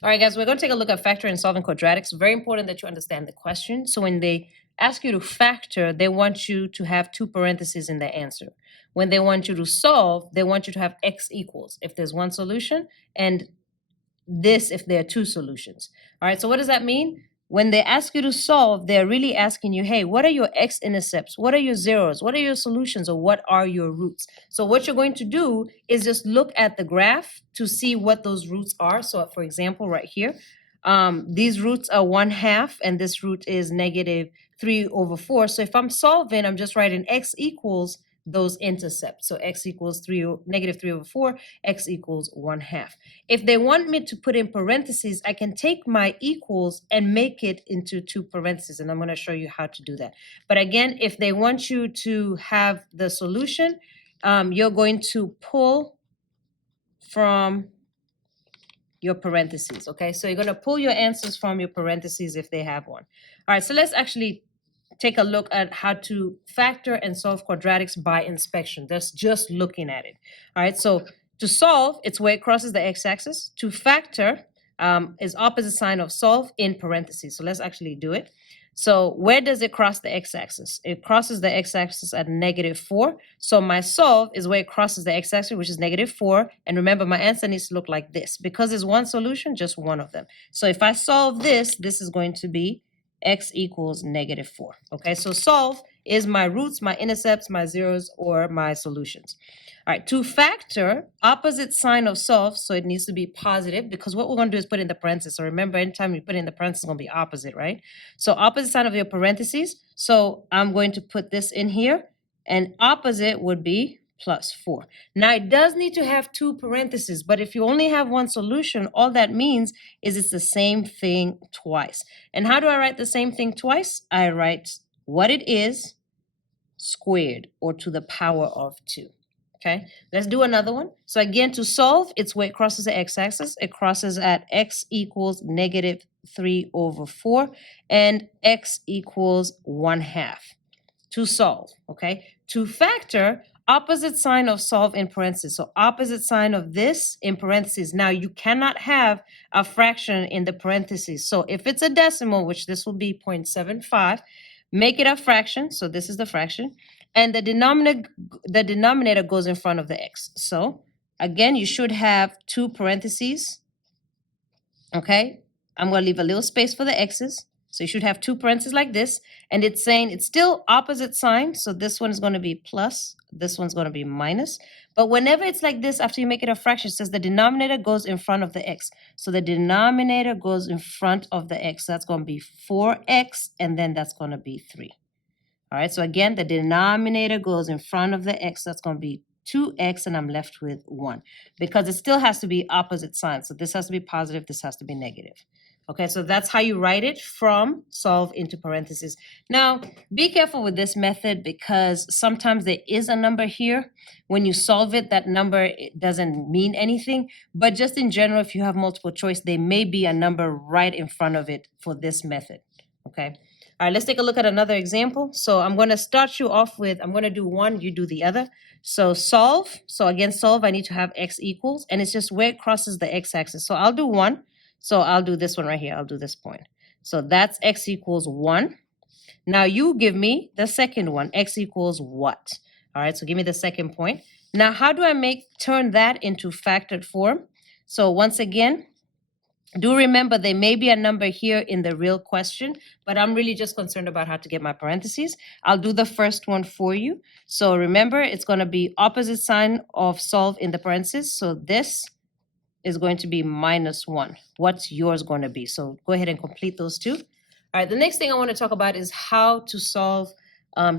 All right, guys, we're going to take a look at factoring and solving quadratics. Very important that you understand the question. So when they ask you to factor, they want you to have two parentheses in the answer. When they want you to solve, they want you to have x equals if there's one solution, and this if there are two solutions. All right, so what does that mean? When they ask you to solve, they're really asking you, hey, what are your x-intercepts? What are your zeros? What are your solutions? Or what are your roots? So what you're going to do is just look at the graph to see what those roots are. So for example, right here, these roots are 1/2, and this root is -3/4. So if I'm solving, I'm just writing x equals those intercepts. So x equals -3/4, x equals 1/2. If they want me to put in parentheses, I can take my equals and make it into two parentheses, and I'm going to show you how to do that. But again, if they want you to have the solution, you're going to pull from your parentheses, okay? So you're going to pull your answers from your parentheses if they have one. All right, so let's actually take a look at how to factor and solve quadratics by inspection. That's just looking at it. All right, so to solve, it's where it crosses the x-axis. To factor is opposite sign of solve in parentheses. So let's actually do it. So where does it cross the x-axis? It crosses the x-axis at -4. So my solve is where it crosses the x-axis, which is -4. And remember, my answer needs to look like this. Because there's one solution, just one of them. So if I solve this, this is going to be x equals -4. Okay, so solve is my roots, my intercepts, my zeros, or my solutions. All right, to factor, opposite sign of solve, so it needs to be positive, because what we're going to do is put in the parentheses. So remember, anytime you put in the parentheses, it's going to be opposite, right? So opposite sign of your parentheses. So I'm going to put this in here, and opposite would be +4. Now it does need to have two parentheses, but if you only have one solution, all that means is it's the same thing twice. And how do I write the same thing twice? I write what it is squared, or to the power of 2. Okay, let's do another one. So again, to solve, it's where it crosses the x-axis. It crosses at x equals -3/4 and x equals 1/2. To solve, okay? To factor, opposite sign of solve in parentheses. So opposite sign of this in parentheses. Now you cannot have a fraction in the parentheses. So if it's a decimal, which this will be 0.75, make it a fraction. So this is the fraction. And the denominator goes in front of the x. So again, you should have two parentheses. Okay, I'm going to leave a little space for the x's. So you should have two parentheses like this. And it's saying it's still opposite sign. So this one is going to be plus. This one's going to be minus. But whenever it's like this, after you make it a fraction, it says the denominator goes in front of the x. So the denominator goes in front of the x. So that's going to be 4x, and then that's going to be 3. All right, so again, the denominator goes in front of the x. That's going to be 2x, and I'm left with 1. Because it still has to be opposite signs. So this has to be positive, this has to be negative. Okay, so that's how you write it from solve into parentheses. Now, be careful with this method because sometimes there is a number here. When you solve it, that number doesn't mean anything. But just in general, if you have multiple choice, there may be a number right in front of it for this method. Okay. All right, let's take a look at another example. So I'm going to start you off with, I'm going to do one, you do the other. So solve. So again, solve, I need to have x equals, and it's just where it crosses the x-axis. So I'll do 1. So I'll do this one right here. I'll do this point. So that's x equals 1. Now you give me the second one, x equals what? All right, so give me the second point. Now how do I turn that into factored form? So once again, do remember there may be a number here in the real question, but I'm really just concerned about how to get my parentheses. I'll do the first one for you. So remember, it's going to be opposite sign of solve in the parentheses. So this is going to be -1. What's yours going to be? So go ahead and complete those two. All right, the next thing I want to talk about is how to solve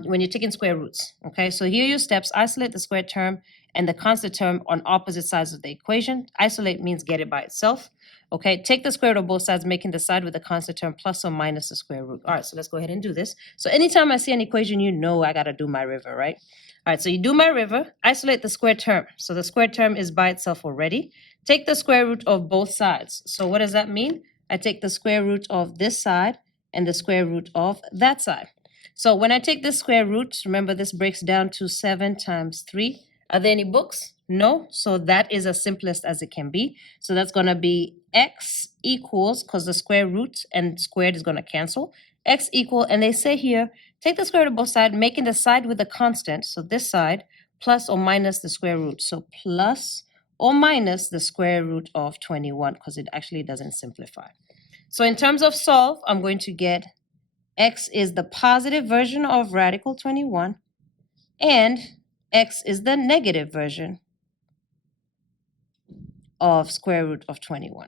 when you're taking square roots. Okay, so here are your steps. Isolate the square term and the constant term on opposite sides of the equation. Isolate means get it by itself. Okay, take the square root of both sides, making the side with the constant term plus or minus the square root. All right, so let's go ahead and do this. So anytime I see an equation, you know I got to do my river, right? All right, so you do my river, isolate the square term. So the square term is by itself already. Take the square root of both sides. So what does that mean? I take the square root of this side and the square root of that side. So when I take the square root, remember this breaks down to 7 times 3. Are there any books? No. So that is as simplest as it can be. So that's going to be x equals, because the square root and squared is going to cancel, x equal, and they say here, take the square root of both sides, making the side with a constant, so this side, plus or minus the square root. So plus or minus the square root of 21, because it actually doesn't simplify. So in terms of solve, I'm going to get x is the positive version of radical 21, and x is the negative version of square root of 21.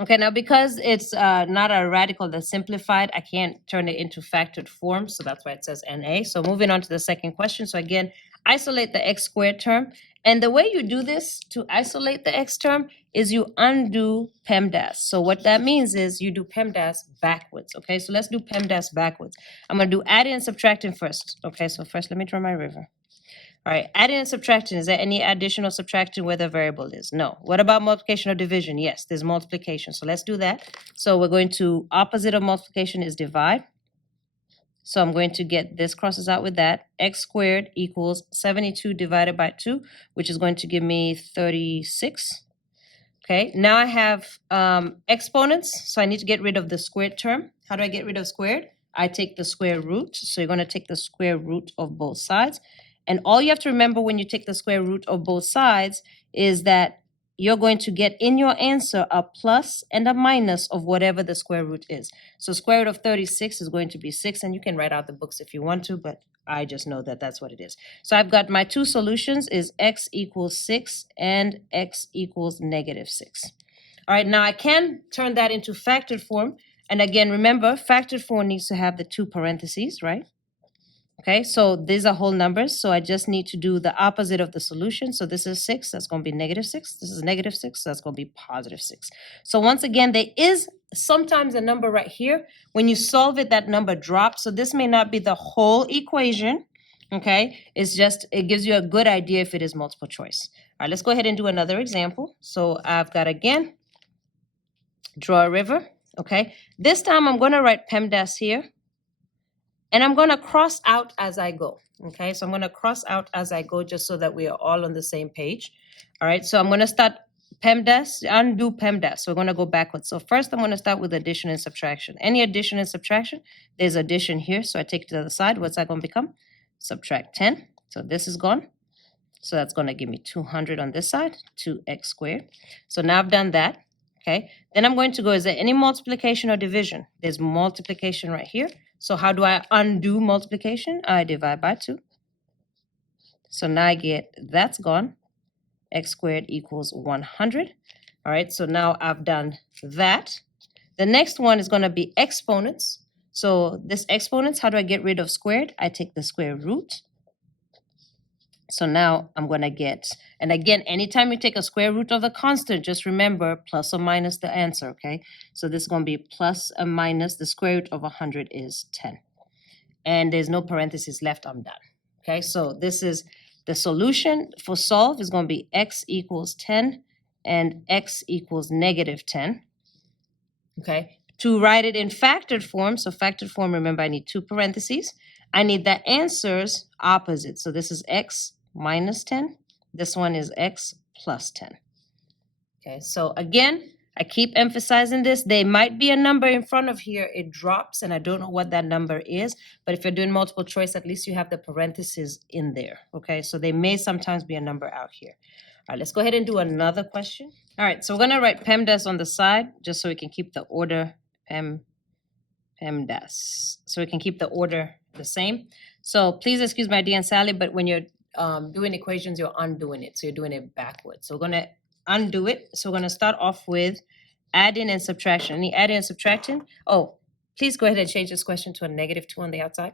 Okay, now because it's not a radical that's simplified, I can't turn it into factored form, so that's why it says NA. So moving on to the second question. So again, isolate the x squared term. And the way you do this to isolate the x term is you undo PEMDAS. So what that means is you do PEMDAS backwards. Okay, so let's do PEMDAS backwards. I'm going to do adding and subtracting first. Okay, so first let me draw my river. All right, adding and subtracting, is there any addition or subtraction where the variable is? No. What about multiplication or division? Yes, there's multiplication. So let's do that. So we're going to, opposite of multiplication is divide. So I'm going to get this crosses out with that. X squared equals 72 divided by 2, which is going to give me 36. Okay, now I have exponents, so I need to get rid of the squared term. How do I get rid of squared? I take the square root. So you're going to take the square root of both sides. And all you have to remember when you take the square root of both sides is that you're going to get in your answer a plus and a minus of whatever the square root is. So square root of 36 is going to be 6, and you can write out the books if you want to, but I just know that that's what it is. So I've got my two solutions is x equals 6 and x equals negative 6. All right, now I can turn that into factored form. And again, remember, factored form needs to have the two parentheses, right? Okay, so these are whole numbers, so I just need to do the opposite of the solution. So this is 6, that's going to be negative 6. This is negative 6, so that's going to be positive 6. So once again, there is sometimes a number right here. When you solve it, that number drops. So this may not be the whole equation, okay? It's just, it gives you a good idea if it is multiple choice. All right, let's go ahead and do another example. So I've got, again, draw a river, okay? This time I'm going to write PEMDAS here. And I'm going to cross out as I go, okay? So I'm going to cross out as I go just so that we are all on the same page. All right, so I'm going to start PEMDAS, undo PEMDAS. So we're going to go backwards. So first I'm going to start with addition and subtraction. Any addition and subtraction, there's addition here. So I take it to the other side. What's that going to become? Subtract 10. So this is gone. So that's going to give me 200 on this side, 2x squared. So now I've done that, okay? Then I'm going to go, is there any multiplication or division? There's multiplication right here. So how do I undo multiplication? I divide by 2. So now I get, that's gone. X squared equals 100. All right, so now I've done that. The next one is going to be exponents. So this exponents, how do I get rid of squared? I take the square root. So now I'm going to get, and again, anytime you take a square root of a constant, just remember plus or minus the answer, okay? So this is going to be plus or minus, the square root of 100 is 10. And there's no parentheses left, I'm done. Okay, so this is the solution for solve is going to be x equals 10 and x equals negative 10. Okay, to write it in factored form, so factored form, remember I need two parentheses. I need the answers opposite. So this is x minus 10. This one is x plus 10. Okay, so again, I keep emphasizing this. There might be a number in front of here. It drops, and I don't know what that number is. But if you're doing multiple choice, at least you have the parentheses in there. Okay, so there may sometimes be a number out here. All right, let's go ahead and do another question. All right, so we're going to write PEMDAS on the side just so we can keep the order PEMDAS. So we can keep the order the same. So please excuse my D and Sally, but when you're doing equations, you're undoing it. So you're doing it backwards. So we're going to undo it. So we're going to start off with adding and subtraction. Any adding and subtracting? Oh, please go ahead and change this question to a negative 2 on the outside.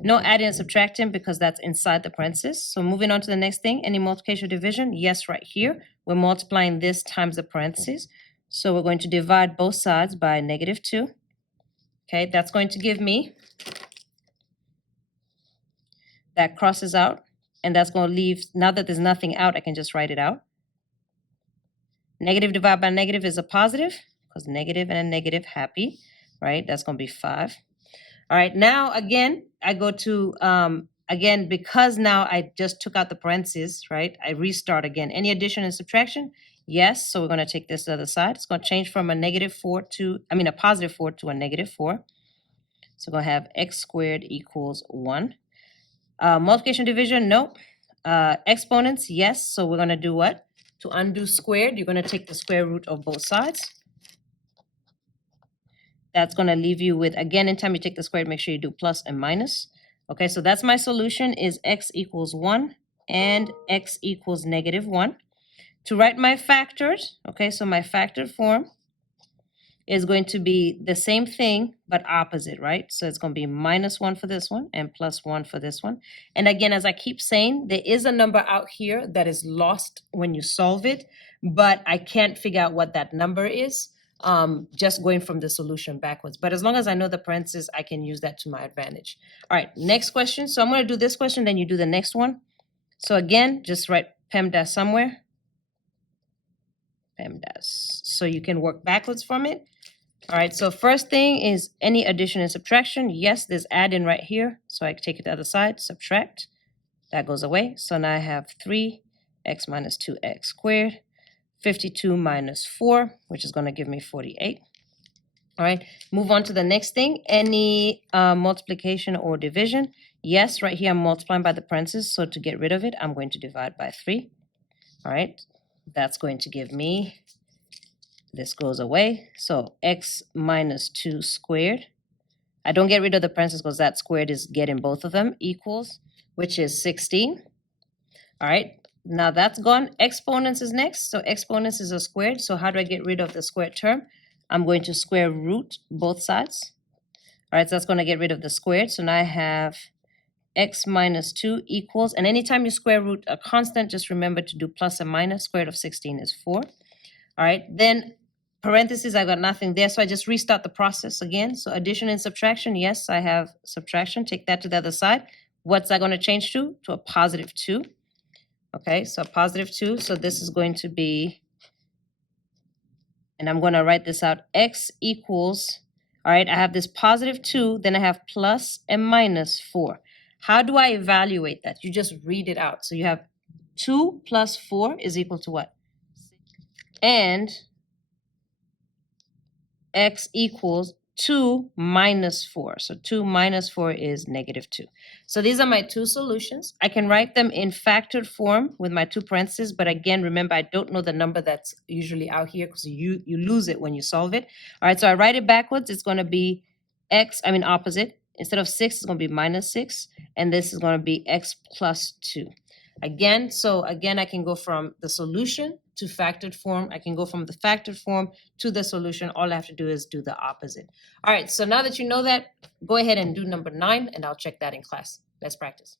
No adding and subtracting because that's inside the parentheses. So moving on to the next thing, any multiplication or division? Yes, right here. We're multiplying this times the parentheses. So we're going to divide both sides by negative 2. Okay, that's going to give me, that crosses out, and that's going to leave, now that there's nothing out, I can just write it out. Negative divided by negative is a positive, because negative and a negative, happy, right? That's going to be 5. All right, now again, I go to again, because now I just took out the parentheses, right? I restart again. Any addition and subtraction? Yes. So we're going to take this to the other side. It's going to change from a -4 to, a +4 to a -4. So we're going to have x squared equals 1. Multiplication, division, no. Exponents, yes. So we're going to do what? To undo squared, you're going to take the square root of both sides. That's going to leave you with, again, anytime you take the squared, make sure you do plus and minus. Okay, so that's my solution is x equals 1 and x equals -1. To write my factors, okay, so my factored form is going to be the same thing, but opposite, right? So it's going to be -1 for this one and +1 for this one. And again, as I keep saying, there is a number out here that is lost when you solve it, but I can't figure out what that number is, just going from the solution backwards. But as long as I know the parentheses, I can use that to my advantage. All right, next question. So I'm going to do this question, then you do the next one. So again, just write PEMDAS somewhere. PEMDAS. So you can work backwards from it. All right, so first thing is any addition and subtraction. Yes, there's add in right here. So I take it to the other side, subtract. That goes away. So now I have 3x minus 2x squared, 52 minus 4, which is going to give me 48. All right, move on to the next thing. Any multiplication or division. Yes, right here I'm multiplying by the parentheses. So to get rid of it, I'm going to divide by 3. All right, that's going to give me, this goes away. So x minus 2 squared. I don't get rid of the parentheses because that squared is getting both of them, equals, which is 16. All right, now that's gone. Exponents is next. So exponents is a squared. So how do I get rid of the squared term? I'm going to square root both sides. All right, so that's going to get rid of the squared. So now I have x minus 2 equals, and anytime you square root a constant, just remember to do plus and minus. Square root of 16 is 4. All right, then parentheses, I got nothing there, so I just restart the process again. So addition and subtraction, yes, I have subtraction. Take that to the other side. What's that going to change to? To a +2. Okay, so a +2. So this is going to be, and I'm going to write this out, x equals, all right, I have this +2, then I have plus and minus 4. How do I evaluate that? You just read it out. So you have 2 plus 4 is equal to what? And x equals 2 minus 4. So 2 minus 4 is -2. So these are my two solutions. I can write them in factored form with my two parentheses, but again, remember, I don't know the number that's usually out here because you lose it when you solve it. All right, so I write it backwards. It's going to be opposite. Instead of 6, it's going to be -6, and this is going to be x plus 2. Again, I can go from the solution to factored form. I can go from the factored form to the solution. All I have to do is do the opposite. All right, so now that you know that, go ahead and do number 9, and I'll check that in class. Let's practice.